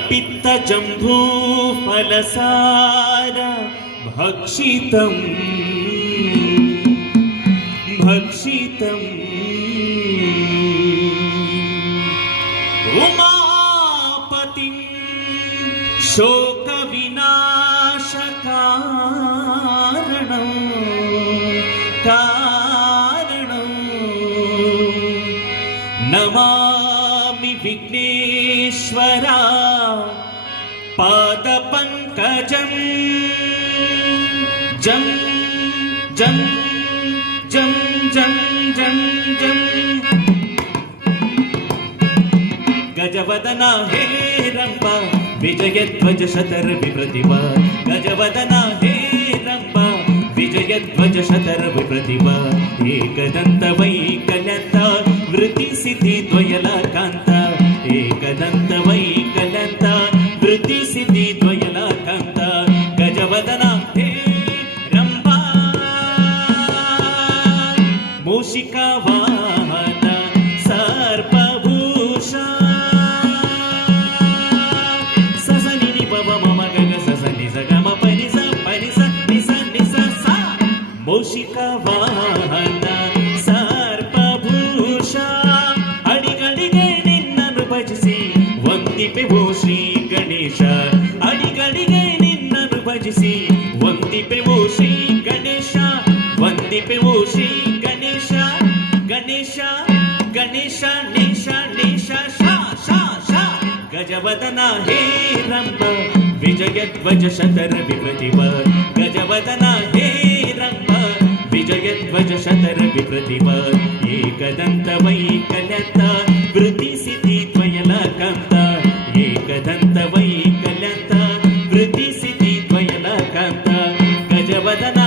कल्पित जम्बू फलसार भक्षितम् भक्षितम् उमापतिं शोक विनाशकारणं नमामि विघ्नेश्वरा पादपङ्कजं जं जं जं जं जं जं गजवदना हे रम्बा विजयध्वज शतर विप्रतिभा गजवदना हे रम्बा विजयध्वज शतर विप्रतिभा एकदन्त वैकल्यन्त वृत्तिसिद्धि द्वयलाकान्त एकदन्त वैकल्यन्त वृत्तिसिद्धि द्वयलाकान्त गजवदना हे रम्बा मूषिका वाहन सर्पभूषा ससनि निपव मम गग ससनि सगम परिस परिस निस निस सा मूषिका वाहन सर्पभूषा अडिगडिगे निन्ननु भजिಸಿ ವಂದಿಪೆವು ಶ್ರೀ ಗಣೇಶ ಅಡಿಗಡಿಗೆ ನಿನ್ನನು ಭಜಿಸಿ ವಂದಿಪೆವು ಶ್ರೀ ಗಣೇಶ ವಂದಿಪೆವು ಶ್ರೀ ಗಣೇಶ ಗಣೇಶ ಗಣೇಶ ನೇಶ ನೇಶ ಶಾ ಶಾ ಶಾ ಗಜವದನ ಹೇ ರಂಭ ವಿಜಯಧ್ವಜ ಶತರ ವಿಪ್ರತಿಭ ಗಜವದನ ಹೇ ರಂಭ ವಿಜಯಧ್ವಜ ಶತರ ವಿಪ್ರತಿಭ ಏಕದಂತ ವೈಕಲ್ಯಂತ ವೃತ್ತಿಸಿದ್ಧಿ ದ್ವಯಲಾಕಾಂತ ಏಕದಂತ ವೈಕಲ್ಯಂತ ವೃತ್ತಿಸಿದ್ಧಿ ದ್ವಯಲಾಕಾಂತ ಗಜವದನ